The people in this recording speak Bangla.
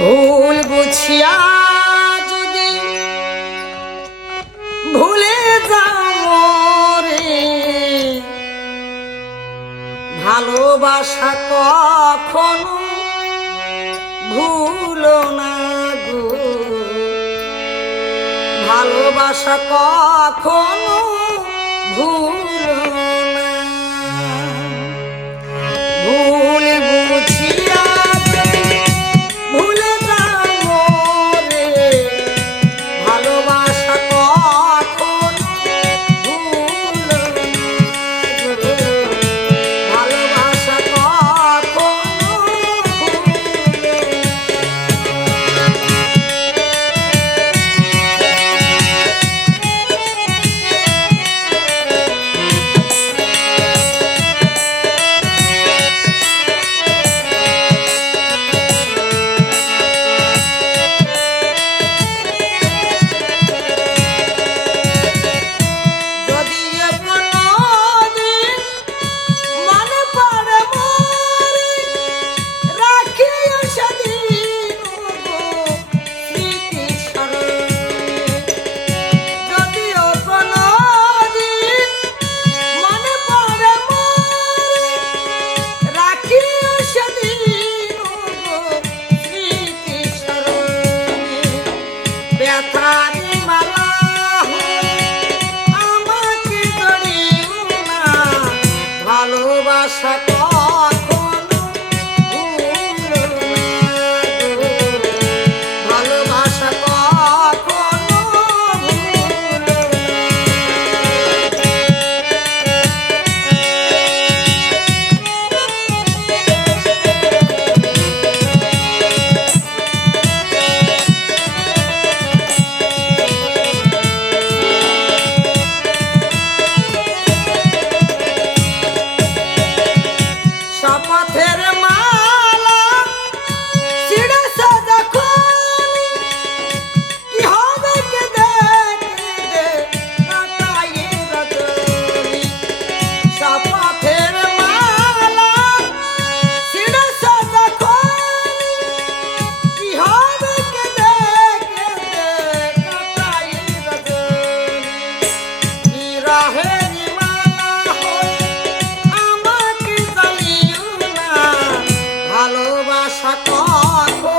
ভুল বুঝিয়া যদি ভুলে যাও রে, ভালোবাসা কখনো ভুলো না গো, ভালোবাসা কখনো ভুলো না। ভুল বুঝিয়া ভুলে যাও রে, ভালোবাসা কখনো ভুলো না গো, ভালোবাসা কখনো ভুলো ভালোবাসা কখনো ভুলো না গো, ভালোবাসা কখনো ভুলো শপথের মালা ছিঁড়েছে যখন, কি হবে কে দেখে কাটাই রজনী। শপথের মালা ছিঁড়েছে যখন, কি হবে কে দেখে কাটাই রজনী। বিরহের মালা হয়ে আমাকে জ্বালিও না, ভালোবাসা কখনো